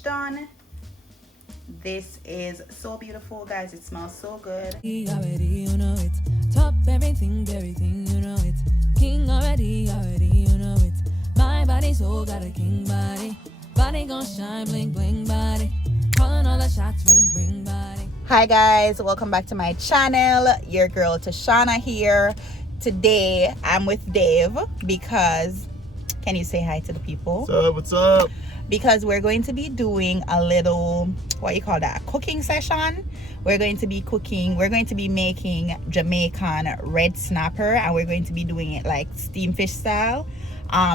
Done. This is so beautiful, guys. It smells so good. Already, you know it. Top everything, you know it. King already, you know it. My body so got a king body. Body gon' shine, bling bling body. Calling all the shots, ring body. Hi guys, welcome back to my channel. Your girl Tashana here. Today I'm with Dave because, can you say hi to the people? What's up? Because we're going to be doing a little, what you call that, cooking session. We're going to be making Jamaican red snapper, and we're going to be doing it like steam fish style.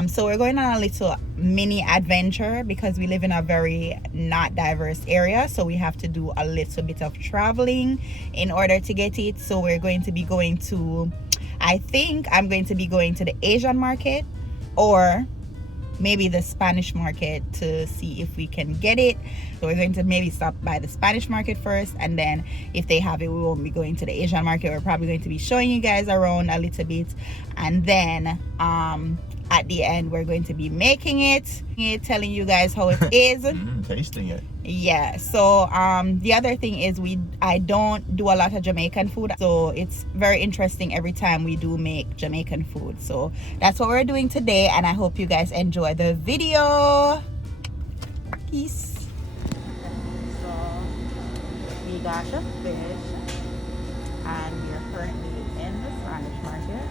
So we're going on a little mini adventure because we live in a very not diverse area, so we have to do a little bit of traveling in order to get it. So we're going to be going to, I think I'm going to be going to the Asian market or maybe the Spanish market to see if we can get it. So we're going to maybe stop by the Spanish market first, and then if they have it, we won't be going to the Asian market. We're probably going to be showing you guys around a little bit, and then at the end we're going to be making it, telling you guys how it is. Tasting it. Yeah. So the other thing is I don't do a lot of Jamaican food, so it's very interesting every time we do make Jamaican food. So that's what we're doing today, and I hope you guys enjoy the video. Peace. So we got the fish, and we are currently in the Spanish market.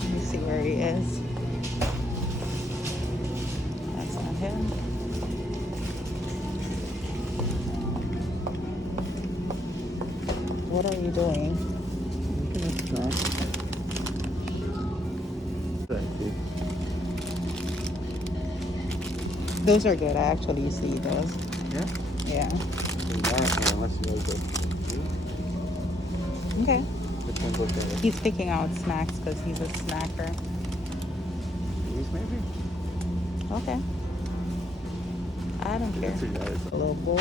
Let me see where he is. That's not him. What are you doing? Those are good. I actually used to eat those. Yeah? Yeah. Unless you like it. Okay. Which one's okay? He's picking out snacks because he's a snacker. These maybe? Okay. I don't care. That's you guys. A little bowl.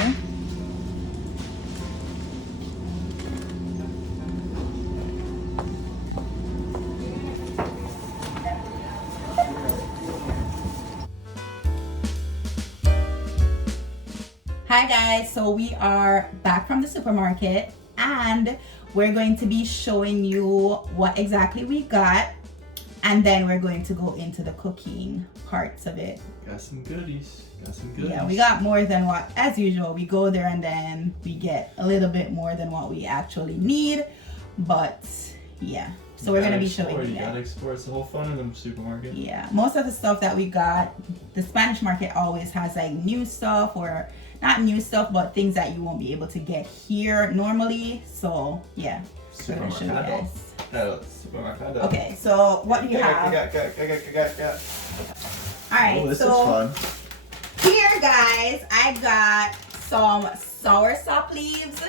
Hi guys, so we are back from the supermarket and we're going to be showing you what exactly we got, and then we're going to go into the cooking parts of it. Got some goodies. Yeah, we got more than what, as usual, we go there and then we get a little bit more than what we actually need, but yeah. So we're going to be showing you You that. gotta explore. It's the whole fun of the supermarket. Yeah, most of the stuff that we got, the Spanish market always has like new stuff, or not new stuff, but things that you won't be able to get here normally. So yeah, we're gonna show you guys. Supermarket. Okay, so what do you have? All right, Oh, this so is fun. here, guys, I got some soursop leaves.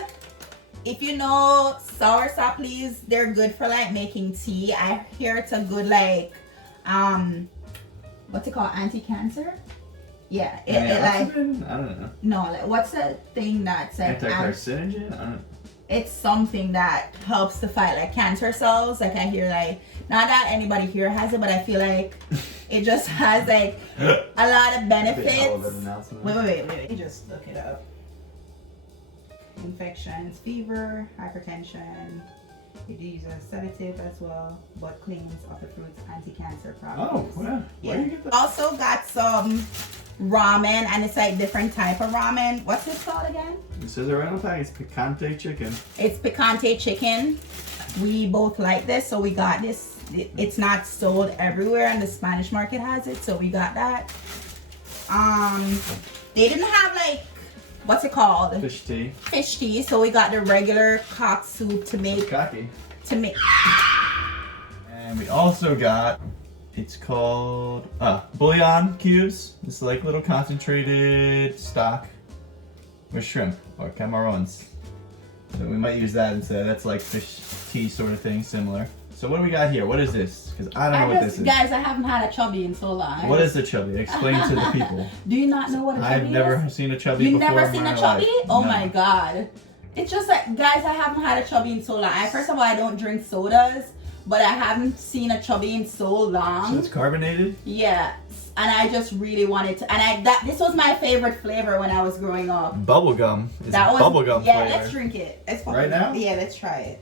If you know soursop leaves, they're good for like making tea. I hear it's a good like what's it called, anti-cancer? Yeah, it like, I don't know. no, like what's that thing that's like Anti-carcinogen? I don't know. it's something that helps to fight like cancer cells. Like I hear like, not that anybody here has it, but I feel like it just has like a lot of benefits. Wait, let me just look it up. Infections, fever, hypertension. It uses a sedative as well, but cleans of the fruit's anti-cancer properties. Oh, yeah. Where do you get that? Also got some ramen, and it's like different type of ramen. What's this called again? It says around the pack, it's picante chicken. It's picante chicken. We both like this, so we got this. It's not sold everywhere, and the Spanish market has it, so we got that. They didn't have like, what's it called? Fish tea. Fish tea. So we got the regular cock soup to make. Cocky. And we also got, it's called bouillon cubes. It's like little concentrated stock with shrimp or camarons. So we might use that instead. That's like fish tea sort of thing, similar. So what do we got here? What is this? Because I don't know what this is. Guys, I haven't had a chubby in so long. What is the chubby? Explain to the people. Do you not know what a chubby is? I've never seen a chubby You've before. never seen in a my chubby? life. Oh No. my god. It's just like, guys, I haven't had a chubby in so long. First of all, I don't drink sodas, but I haven't seen a chubby in so long. So it's carbonated? Yeah. And I just really wanted to, and this was my favorite flavor when I was growing up. Bubblegum. It's That was bubblegum yeah. flavor. Let's drink it. Right now? Yeah, let's try it.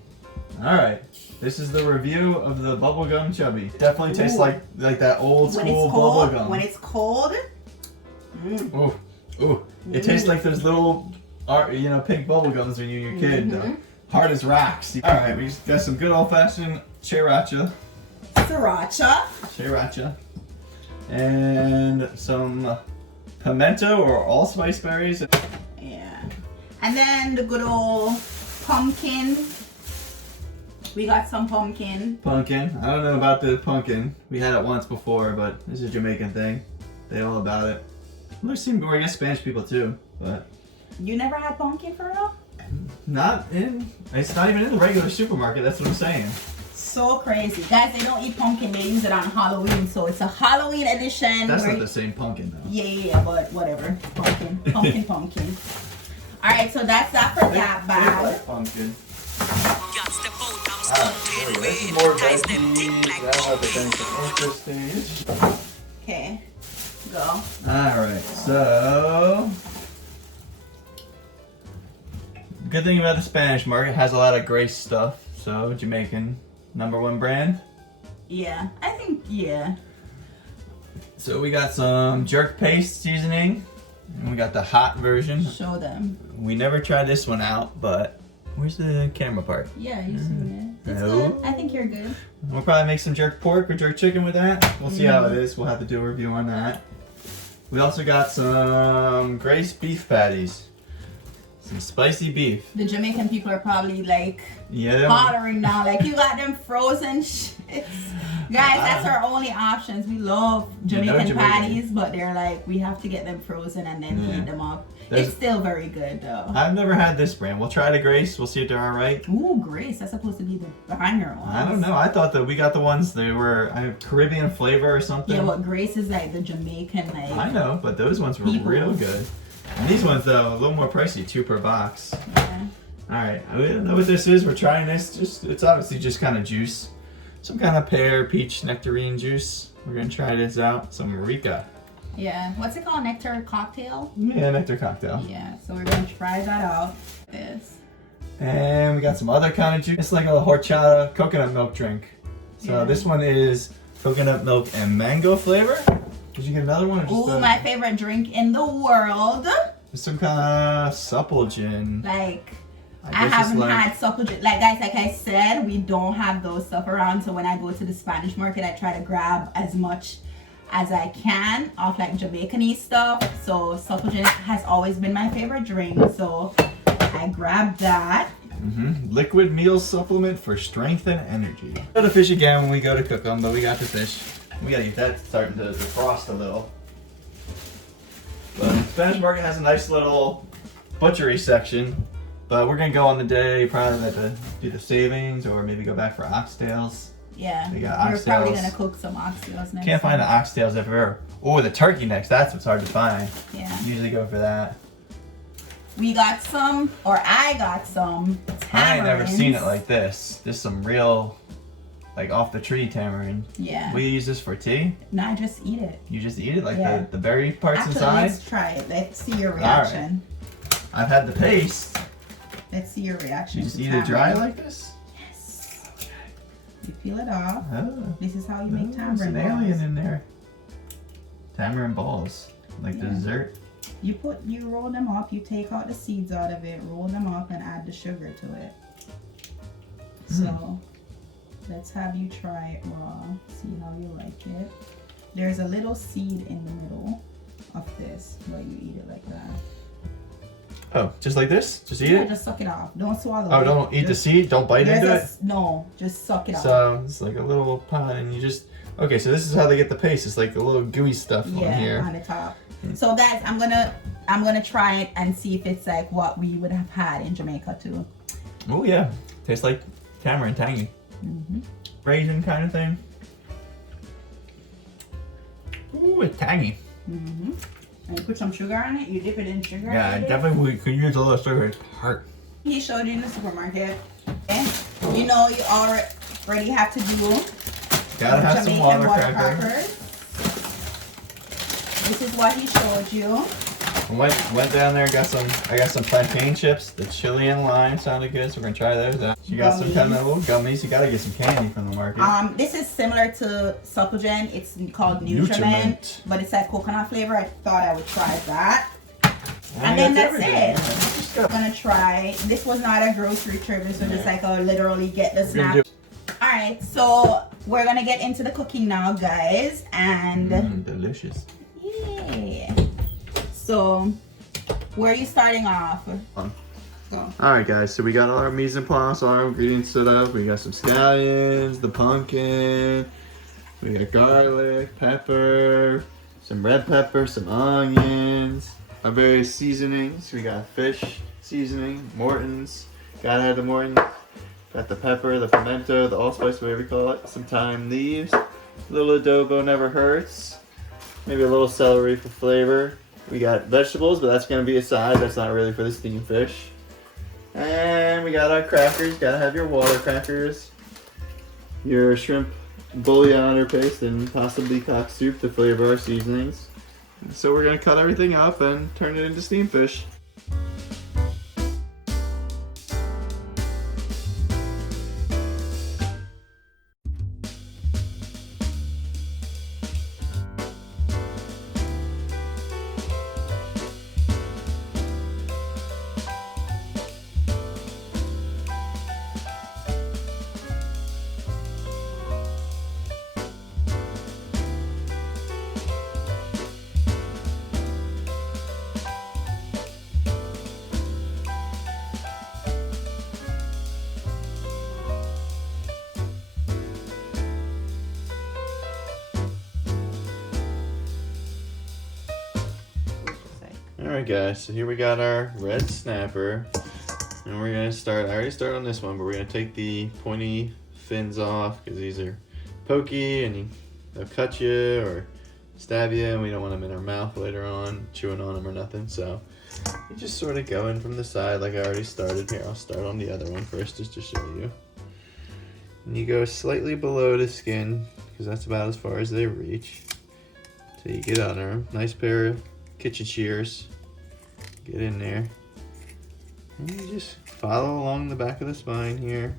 All right. This is the review of the bubblegum chubby. Definitely tastes Ooh. like that old When school it's cold, bubblegum. when it's cold. Ooh, ooh. It tastes like those little, pink bubblegums when you were a kid. Hard as rocks. All right, we just got some good old-fashioned sriracha. Sriracha. And some pimento or allspice berries. Yeah. And then the good old pumpkin. We got some pumpkin. Pumpkin. I don't know about the pumpkin. We had it once before, but this is a Jamaican thing. They all about it. Looks seem more, I guess Spanish people too, but You never had pumpkin for real? it's not even in the regular supermarket, that's what I'm saying. So crazy. Guys, they don't eat pumpkin, they use it on Halloween, so it's a Halloween edition. That's where not the same pumpkin though. Yeah, but whatever. Pumpkin. Alright, so that's that for that bag. Pumpkin. This is more veggies. That other things interesting. Okay, go. Alright, so good thing about the Spanish market, it has a lot of Grace stuff. So Jamaican #1 brand. Yeah, I think, yeah. So we got some jerk paste seasoning, and we got the hot version. Show them. We never tried this one out, but where's the camera part? Yeah, you seen it. It's No. good. I think you're good. We'll probably make some jerk pork or jerk chicken with that. We'll see how it is. We'll have to do a review on that. We also got some Grace beef patties. Some spicy beef. The Jamaican people are probably like Yeah. hollering now, like you got them frozen shits. Guys, that's our only options. We love Jamaican Jamaican. patties, but they're like, we have to get them frozen and then Yeah. heat them up. There's- It's still very good though. I've never had this brand. We'll try the Grace. We'll see if they're all right. Ooh, Grace, that's supposed to be the banger ones. I don't know. I thought that we got the ones that were Caribbean flavor or something. Yeah, but Grace is like the Jamaican, like. I know, but those ones were People. real good. And these ones, though, a little more pricey, 2 per box. Yeah. All right, we don't know what this is. We're trying this. It's obviously just kind of juice, some kind of pear, peach, nectarine juice. We're gonna try this out. Some Rica. Yeah. What's it called? Nectar cocktail? Yeah, nectar cocktail. Yeah. So we're gonna try that out. This. And we got some other kind of juice. It's like a horchata coconut milk drink. So Yeah. this one is coconut milk and mango flavor. Did you get another one? Or just Ooh, my favorite drink in the world. some kind of supple gin. Like. I guess it's haven't like- had supple gin. Like guys, like I said, we don't have those stuff around. So when I go to the Spanish market, I try to grab as much as I can of like Jamaican-y stuff. So supple gin has always been my favorite drink. So I grabbed that. Liquid meal supplement for strength and energy. We'll the fish again when we go to cook them, but we got the fish. We gotta get that starting to defrost a little. But the Spanish market has a nice little butchery section. But we're gonna go on the day, probably like to do the savings or maybe go back for oxtails. Yeah, We got we're probably oxtails. gonna cook some oxtails next. Can't find the oxtails everywhere. Oh, the turkey necks, that's what's hard to find. Yeah, Usually go for that. we got some, or I got some. I ain't never seen it tamarins. like this. This is some real, like off the tree tamarind. Yeah. Will you use this for tea? Nah, just eat it. You just eat it like Yeah. the berry parts Actually, inside? let's try it. Let's see your right. reaction. I've had the paste. Let's see your reaction. You just to eat it dry tamarind. like this? Yes. You peel it off. Oh. This is how you make There's tamarind an alien balls. in there. Tamarind balls. Like Yeah. dessert. You roll them up, you take out the seeds out of it, roll them up and add the sugar to it. So let's have you try it raw, see how you like it. There's a little seed in the middle of this, but you eat it like that. Oh, just like this? Just eat Yeah, it? just suck it off. Don't swallow Oh, it. don't eat the Just- seed? Don't bite there's into a it? s- No, just suck it off. So it's like a little pot and you just, okay, so this is how they get the paste. It's like a little gooey stuff on Yeah, here. on the top. So guys, I'm gonna try it and see if it's like what we would have had in Jamaica too. Oh yeah, tastes like tamarind, tangy. raisin kind of thing. Ooh, it's tangy. Mm-hmm. And you put some sugar on it. You dip it in sugar. Yeah, I definitely could use a little sugar. It's hard. He showed you in the supermarket. And you know you already have to do Gotta have some water crackers. crackers. This is what he showed you. Went down there, I got some plantain chips. The chili and lime sounded good, so we're gonna try those out. She got some kind of little gummies. You gotta get some candy from the market. This is similar to Supplegen. It's called Nutriment, but it's like coconut flavor. I thought I would try that. And then that's it. I'm gonna try. This was not a grocery trip. This was just like a literally get the snap. Alright, so we're gonna get into the cooking now, guys. And delicious. yeah. So, where are you starting off? Go. Alright guys, so we got all our mise en place, all our ingredients set up. We got some scallions, the pumpkin, we got garlic, pepper, some red pepper, some onions, our various seasonings. We got fish seasoning, Morton's, gotta have the Morton's. Got the pepper, the pimento, the allspice, whatever you call it, some thyme leaves, a little adobo never hurts, maybe a little celery for flavor. We got vegetables, but that's going to be a side. That's not really for the steamed fish. And we got our crackers. Got to have your water crackers. Your shrimp bouillon or paste and possibly cock soup to flavor our seasonings. So we're going to cut everything up and turn it into steamed fish. Alright guys, so here we got our red snapper, and we're going to start, I already started on this one, but we're going to take the pointy fins off because these are pokey and they'll cut you or stab you, and we don't want them in our mouth later on, chewing on them or nothing. So you just sort of go in from the side like I already started. Here, I'll start on the other one first just to show you. And you go slightly below the skin because that's about as far as they reach. So you get under them. Nice pair of kitchen shears. Get in there. And you just follow along the back of the spine here.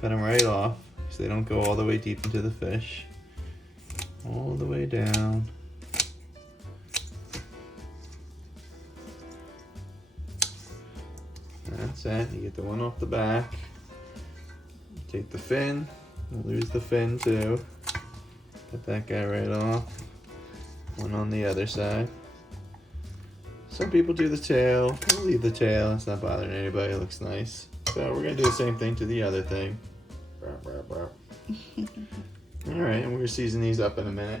Cut them right off so they don't go all the way deep into the fish. All the way down. That's it. You get the one off the back. You take the fin. You lose the fin too. Cut that guy right off. One on the other side. Some people do the tail. We'll leave the tail. It's not bothering anybody. It looks nice. So we're going to do the same thing to the other thing. Alright, and we're going to season these up in a minute.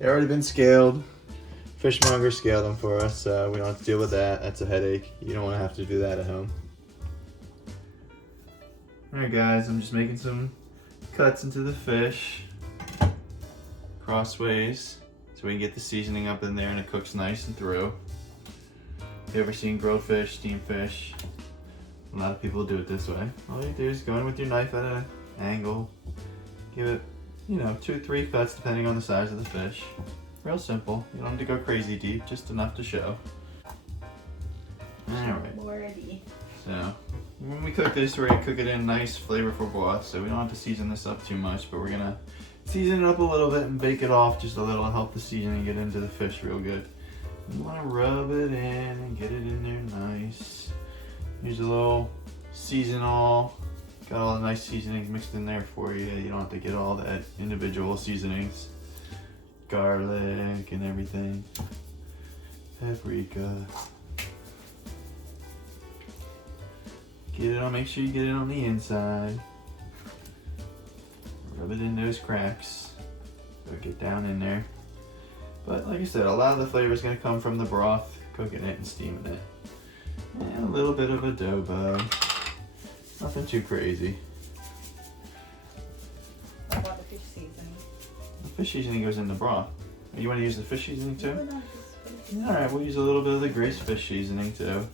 They've already been scaled. Fishmonger scaled them for us, so we don't have to deal with that. That's a headache. You don't want to have to do that at home. Alright guys, I'm just making some cuts into the fish. Crossways. So we can get the seasoning up in there and it cooks nice and through. If you ever seen grilled fish, steamed fish, a lot of people do it this way. All you do is go in with your knife at an angle, give it, 2 or 3 cuts depending on the size of the fish. Real simple. You don't have to go crazy deep, just enough to show. Alright. So when we cook this, we're gonna cook it in nice flavorful broth, so we don't have to season this up too much, but we're gonna season it up a little bit and bake it off just a little and help the seasoning get into the fish real good. You want to rub it in and get it in there nice. Use a little seasonal. Got all the nice seasonings mixed in there for you. You don't have to get all the individual seasonings. Garlic and everything. Paprika. Get it on, make sure you get it on the inside. Rub it in those cracks. So get down in there. But like I said, a lot of the flavor is going to come from the broth, cooking it and steaming it. And a little bit of adobo. Nothing too crazy. fish seasoning goes in the broth. You want to use the fish seasoning too? Alright, we'll use a little bit of the Grace fish seasoning too.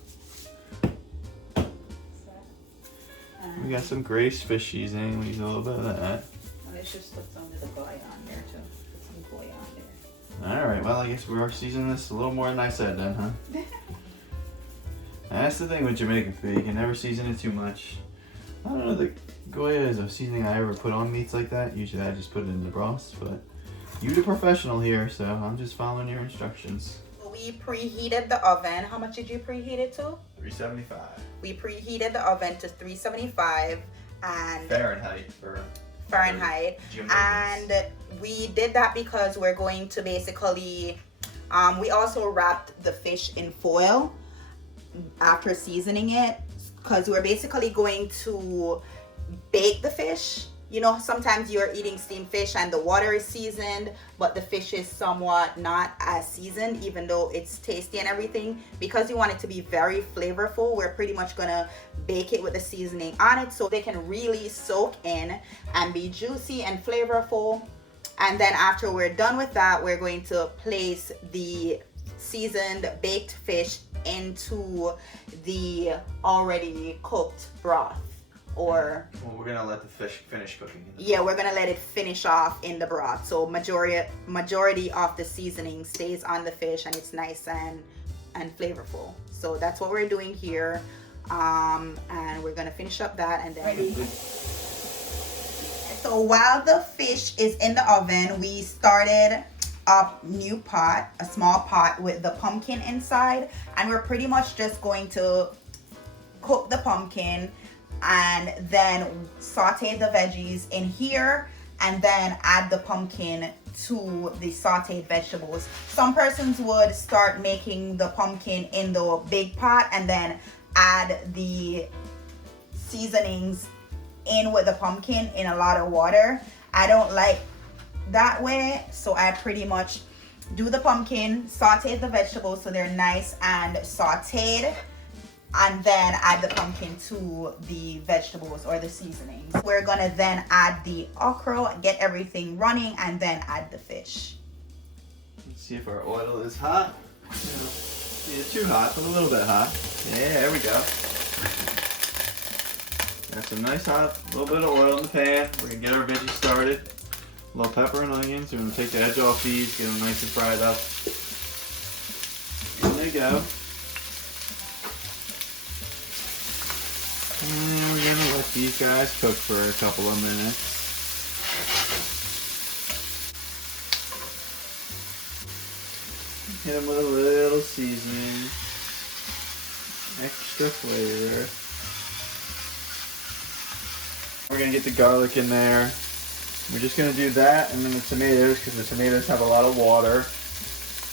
We got some Grace fish seasoning. We use a little bit of that. Let's just put some of the goya on there too. Put some goya on there. Alright, well I guess we are seasoning this a little more than I said then, huh? That's the thing with Jamaican food. You can never season it too much. I don't know, the goya is a seasoning I ever put on meats like that. Usually I just put it in the broth, but you're the professional here, so I'm just following your instructions. We preheated the oven. How much did you preheat it to? 375. We preheated the oven to 375 and Fahrenheit for Fahrenheit. Jamaicans. And we did that because we're going to basically, we also wrapped the fish in foil after seasoning it, because we're basically going to bake the fish. You know, sometimes you're eating steamed fish and the water is seasoned, but the fish is somewhat not as seasoned, even though it's tasty and everything. Because we want it to be very flavorful, we're pretty much gonna bake it with the seasoning on it so they can really soak in and be juicy and flavorful. And then after we're done with that, we're going to place the seasoned baked fish into the already cooked broth. Or well, we're gonna let the fish finish cooking. Yeah, we're gonna let it finish off in the broth. So majority of the seasoning stays on the fish and it's nice and flavorful. So that's what we're doing here. And we're gonna finish up that and then. So while the fish is in the oven, we started a new pot, a small pot with the pumpkin inside, and we're pretty much just going to cook the pumpkin and then saute the veggies in here and then add the pumpkin to the sauteed vegetables. Some persons would start making the pumpkin in the big pot and then add the seasonings in with the pumpkin in a lot of water. I don't like that way, so I pretty much do the pumpkin, saute the vegetables so they're nice and sauteed, and then add the pumpkin to the vegetables or the seasonings. We're gonna then add the okra, get everything running, and then add the fish. Let's see if our oil is hot. Yeah, too hot, but a little bit hot. Yeah, there we go. Got some nice hot, little bit of oil in the pan. We're gonna get our veggies started. A little pepper and onions. We're gonna take the edge off these, get them nice and fried up. There you go. And we're gonna let these guys cook for a couple of minutes. Hit them with a little seasoning, extra flavor. We're gonna get the garlic in there. We're just gonna do that and then the tomatoes, because the tomatoes have a lot of water.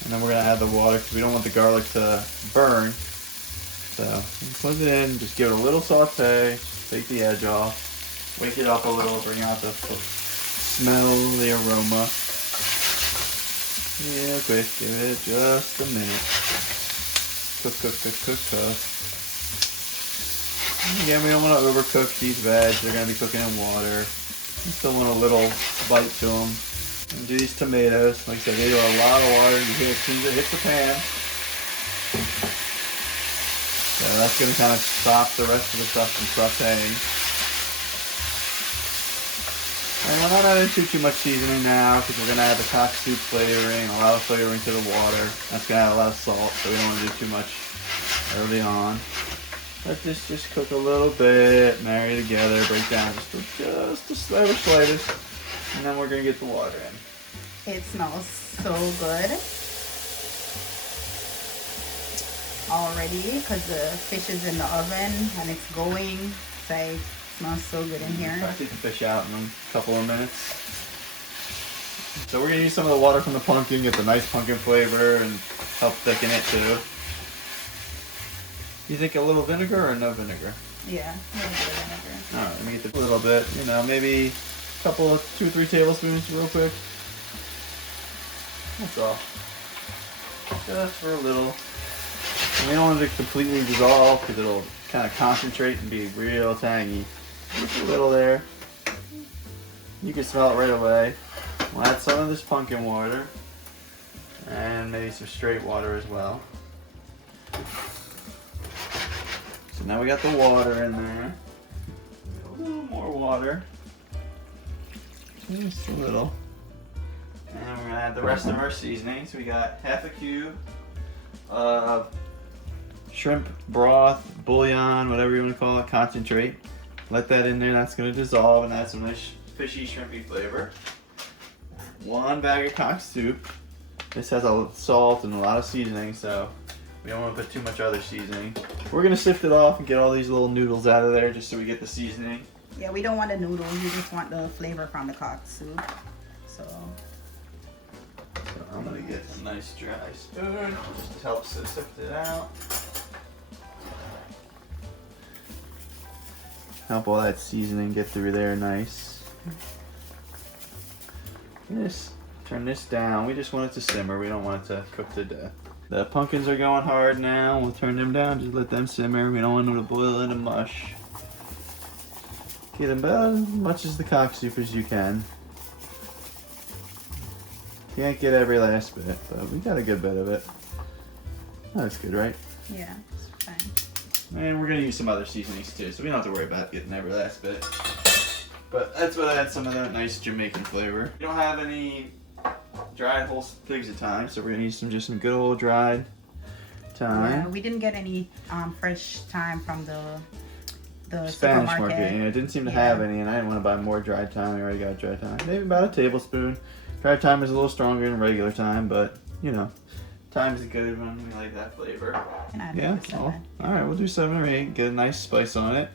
And then we're gonna add the water because we don't want the garlic to burn. So put it in, just give it a little saute, take the edge off, wake it up a little, bring out the smell, the aroma. Real quick, give it just a minute. Cook, cook, cook, cook, cook. Again, we don't want to overcook these veg. They're going to be cooking in water. We still want a little bite to them. And do these tomatoes. Like I said, they do a lot of water. You hear it as soon as it hits the pan. So that's going to kind of stop the rest of the stuff from sauteing. And we're not adding too much seasoning now because we're going to add the cock soup flavoring, a lot of flavoring to the water. That's going to add a lot of salt, so we don't want to do too much early on. Let this just cook a little bit, marry together, break down just the slightest, and then we're going to get the water in. It smells so good already because the fish is in the oven and it's going. So it smells so good in here. I'll take the fish out in a couple of minutes. So we're going to use some of the water from the pumpkin, get the nice pumpkin flavor and help thicken it too. You think a little vinegar or no vinegar? Yeah, a little bit of vinegar. Alright, let me get a little bit, maybe a couple of 2-3 tablespoons real quick. That's all. Just for a little. And we don't want it to completely dissolve because it'll kind of concentrate and be real tangy. Just a little there. You can smell it right away. We'll add some of this pumpkin water and maybe some straight water as well. So now we got the water in there. A little more water. Just a little. And we're gonna add the rest of our seasonings. We got half a cube of shrimp broth, bouillon, whatever you want to call it, concentrate. Let that in there. That's gonna dissolve and add some nice fishy, shrimpy flavor. 1 bag of cock soup. This has a salt and a lot of seasoning, so we don't want to put too much other seasoning. We're gonna sift it off and get all these little noodles out of there just so we get the seasoning. Yeah, we don't want the noodles. We just want the flavor from the cock soup. So I'm gonna get a nice dry spoon just to help sift it out. Help all that seasoning get through there nice. Turn this down. We just want it to simmer. We don't want it to cook to death. The pumpkins are going hard now. We'll turn them down. Just let them simmer. We don't want them to boil into mush. Get them about as much as the cock soup as you can. Can't get every last bit, but we got a good bit of it. That's good, right? yeah, it's fine. And we're gonna use some other seasonings too, so we don't have to worry about getting every last bit. But that's what adds some of that nice Jamaican flavor. We don't have any dried whole figs of thyme, so we're gonna use just some good old dried thyme. Yeah, we didn't get any fresh thyme from the Spanish supermarket. market. Yeah, it didn't seem to have any, and I didn't want to buy more dried thyme. I already got dried thyme. Maybe about a tablespoon. Dried thyme is a little stronger than regular thyme, but you know, thyme is a good one. We like that flavor. Yeah. All right, we'll do 7 or 8. Get a nice spice on it.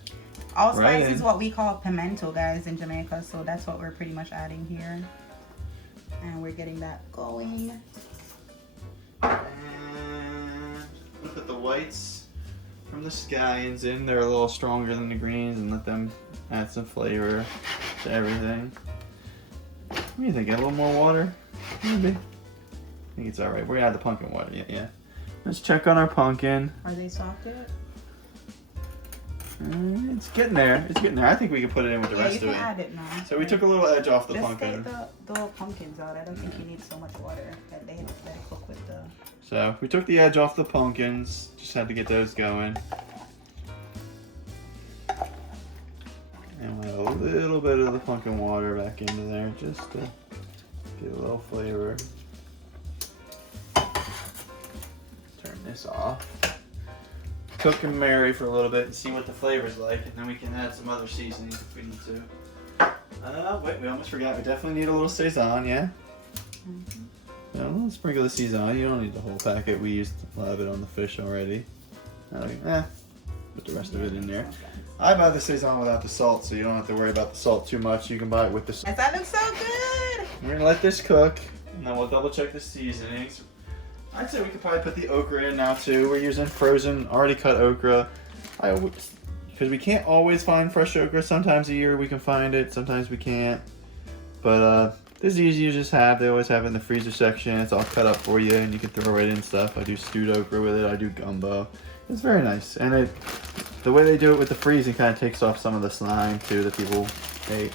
Allspice Right is in. what we call pimento, guys, in Jamaica. So that's what we're pretty much adding here, and we're getting that going. And we'll put the whites from the scallions in. They're a little stronger than the greens, and let them add some flavor to everything. What do you think? A little more water? Maybe. I think it's all right. We're gonna add the pumpkin water. Yeah. Let's check on our pumpkin. Are they soft yet? It's getting there. It's getting there. I think we can put it in with the Yeah, rest you can of it. add it now. So we took a little edge off the Just pumpkin. take the pumpkins out. I don't think you need so much water. That they let it cook with the. So we took the edge off the pumpkins. Just had to get those going. And we'll add a little bit of the pumpkin water back into there just to get a little flavor. Turn this off. Cook and marry for a little bit and see what the flavor's like, and then we can add some other seasonings if we need to. Wait, we almost forgot. We definitely need a little Saison, yeah? Mm-hmm. Yeah, we'll sprinkle the Saison. You don't need the whole packet. We used a lot of it on the fish already. Put the rest of it in there. I buy the Saison without the salt, so you don't have to worry about the salt too much. You can buy it with the salt. That looks so good. We're gonna let this cook, and then we'll double check the seasonings. I'd say we could probably put the okra in now too. We're using frozen, already cut okra. Because we can't always find fresh okra. Sometimes a year we can find it, sometimes we can't. But this is easy to just have. They always have it in the freezer section. It's all cut up for you, and you can throw right in stuff. I do stewed okra with it. I do gumbo. It's very nice, and the way they do it with the freezing kind of takes off some of the slime too that people hate.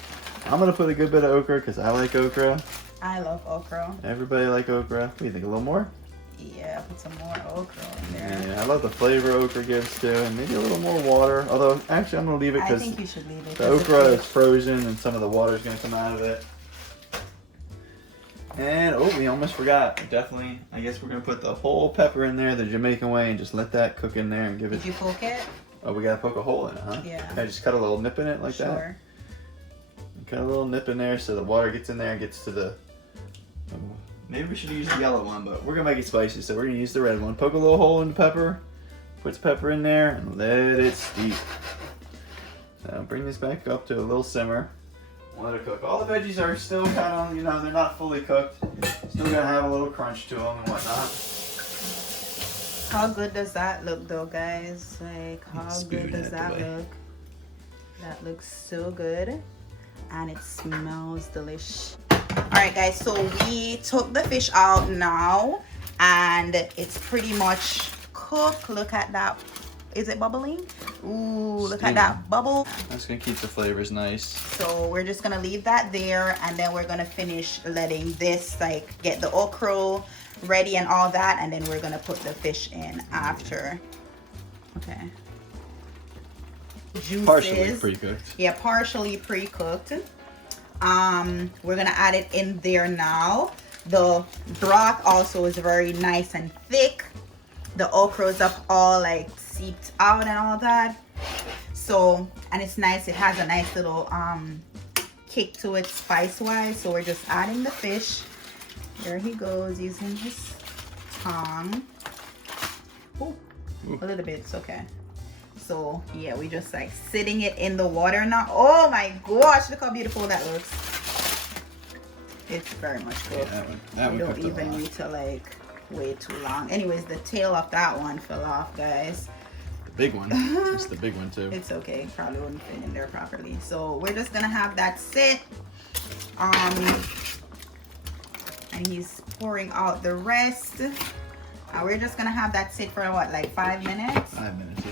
I'm gonna put a good bit of okra because I like okra. I love okra. Everybody like okra. What do you think? A little more? Yeah, put some more okra in there. Yeah, I love the flavor okra gives too, and maybe a little more water. Although, actually, I'm gonna leave it I because think you should leave it. the okra is frozen and some of the water is gonna come out of it. And we almost forgot. Definitely, I guess we're gonna put the whole pepper in there the Jamaican way and just let that cook in there and give it. Did you poke it? Oh, we gotta poke a hole in it, huh? Yeah. Can I just cut a little nip in it like that? Sure. Cut a little nip in there so the water gets in there and gets to the. Maybe we should use the yellow one, but we're gonna make it spicy, so we're gonna use the red one. Poke a little hole in the pepper, put pepper in there, and let it steep. So bring this back up to a little simmer. Let it cook. All the veggies are still kind of, they're not fully cooked. Still gonna have a little crunch to them and whatnot. How good does that look, though, guys? Like, how Spoon good does it that away. look? That looks so good, and it smells delicious. All right, guys, so we took the fish out now, and it's pretty much cooked. Look at that. Is it bubbling? Ooh, look Steaming. at that bubble. That's gonna keep the flavors nice. So we're just gonna leave that there, and then we're gonna finish letting this like get the okra ready and all that, and then we're gonna put the fish in after. Okay. Juices. Partially pre-cooked. Yeah, partially pre-cooked. We're gonna add it in there now. The broth also is very nice and thick. The okra's up all like seeped out and all that. So, and it's nice. It has a nice little kick to it spice wise. So we're just adding the fish. There he goes using his tongue. Ooh, a little bit, it's okay. So yeah, we just like sitting it in the water now. Oh my gosh, look how beautiful that looks. It's very much cooked. Yeah, that we one don't cooked a even lot. need to like wait too long. Anyways, the tail of that one fell off, guys. The big one. It's the big one too. It's okay, probably wouldn't fit in there properly. So we're just gonna have that sit. And he's pouring out the rest. We're just gonna have that sit for what, like 5 minutes? 5 minutes.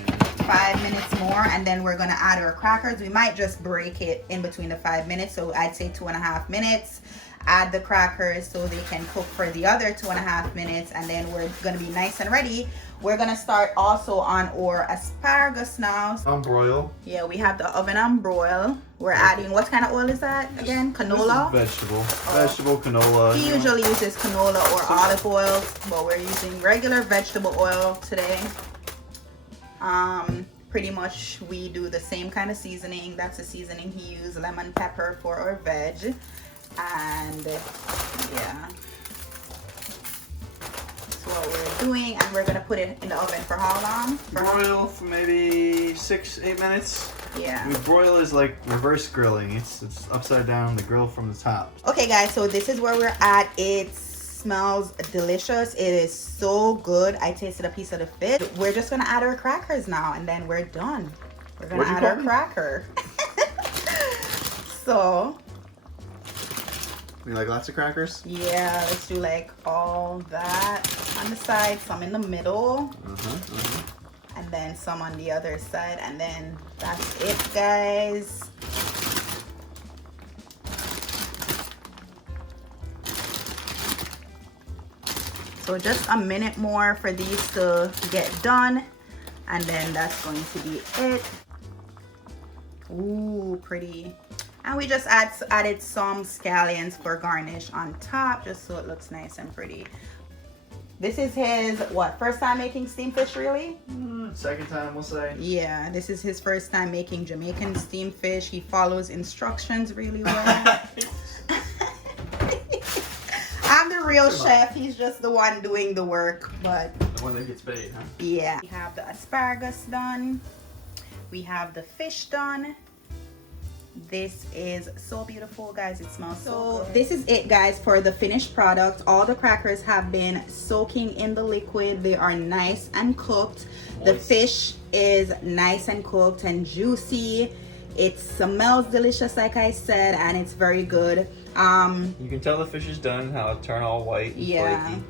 5 minutes more, and then we're gonna add our crackers. We might just break it in between the 5 minutes, so I'd say 2.5 minutes. Add the crackers so they can cook for the other 2.5 minutes, and then we're gonna be nice and ready. We're gonna start also on our asparagus now. On broil. Yeah, we have the oven on broil. We're adding, what kind of oil is that again? Canola? Vegetable. Vegetable canola. He usually uses canola or olive oil, but we're using regular vegetable oil today. Pretty much we do the same kind of seasoning. That's the seasoning he used, lemon pepper for our veg. And yeah, that's what we're doing. And we're gonna put it in the oven for how long? Broil for maybe 6-8 minutes. Yeah. I mean, broil is like reverse grilling. It's upside down, the grill from the top. Okay guys, so this is where we're at. It smells delicious. It is so good. I tasted a piece of the fish. We're just gonna add our crackers now, and then we're done. We're gonna add our cracker. So You like lots of crackers? yeah, let's do like all that on the side, some in the middle, and then some on the other side, and then that's it, guys. So just a minute more for these to get done, and then that's going to be it. Ooh, pretty. And we just added some scallions for garnish on top, just so it looks nice and pretty. This is his, what, first time making steamed fish, really? Second time, we'll say. Yeah, this is his first time making Jamaican steamed fish. He follows instructions really well. I'm the real chef. He's just the one doing the work, but The one that gets paid, huh? yeah. We have the asparagus done. We have the fish done. This is so beautiful, guys. It smells so good. This is it, guys, for the finished product. All the crackers have been soaking in the liquid. They are nice and cooked. The fish is nice and cooked and juicy. It smells delicious, like I said, and it's very good. You can tell the fish is done, how it turned all white and Yeah, flaky.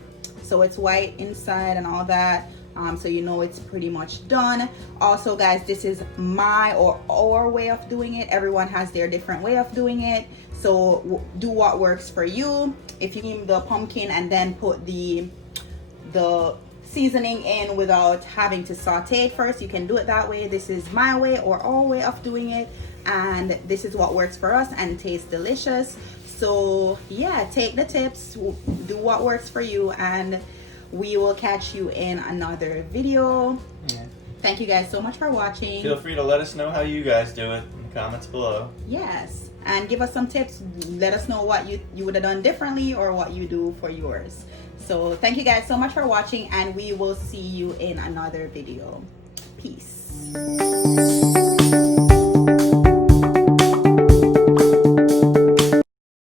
so it's white inside and all that. So you know it's pretty much done. Also, guys, this is my or our way of doing it. Everyone has their different way of doing it, so do what works for you. If you steam the pumpkin and then put the seasoning in without having to saute it first, you can do it that way. This is my way or our way of doing it, and this is what works for us and tastes delicious. So yeah, take the tips, do what works for you, and we will catch you in another video. Yeah. Thank you guys so much for watching. Feel free to let us know how you guys do it in the comments below. Yes, and give us some tips. Let us know what you would have done differently or what you do for yours. So thank you guys so much for watching, and we will see you in another video. Peace.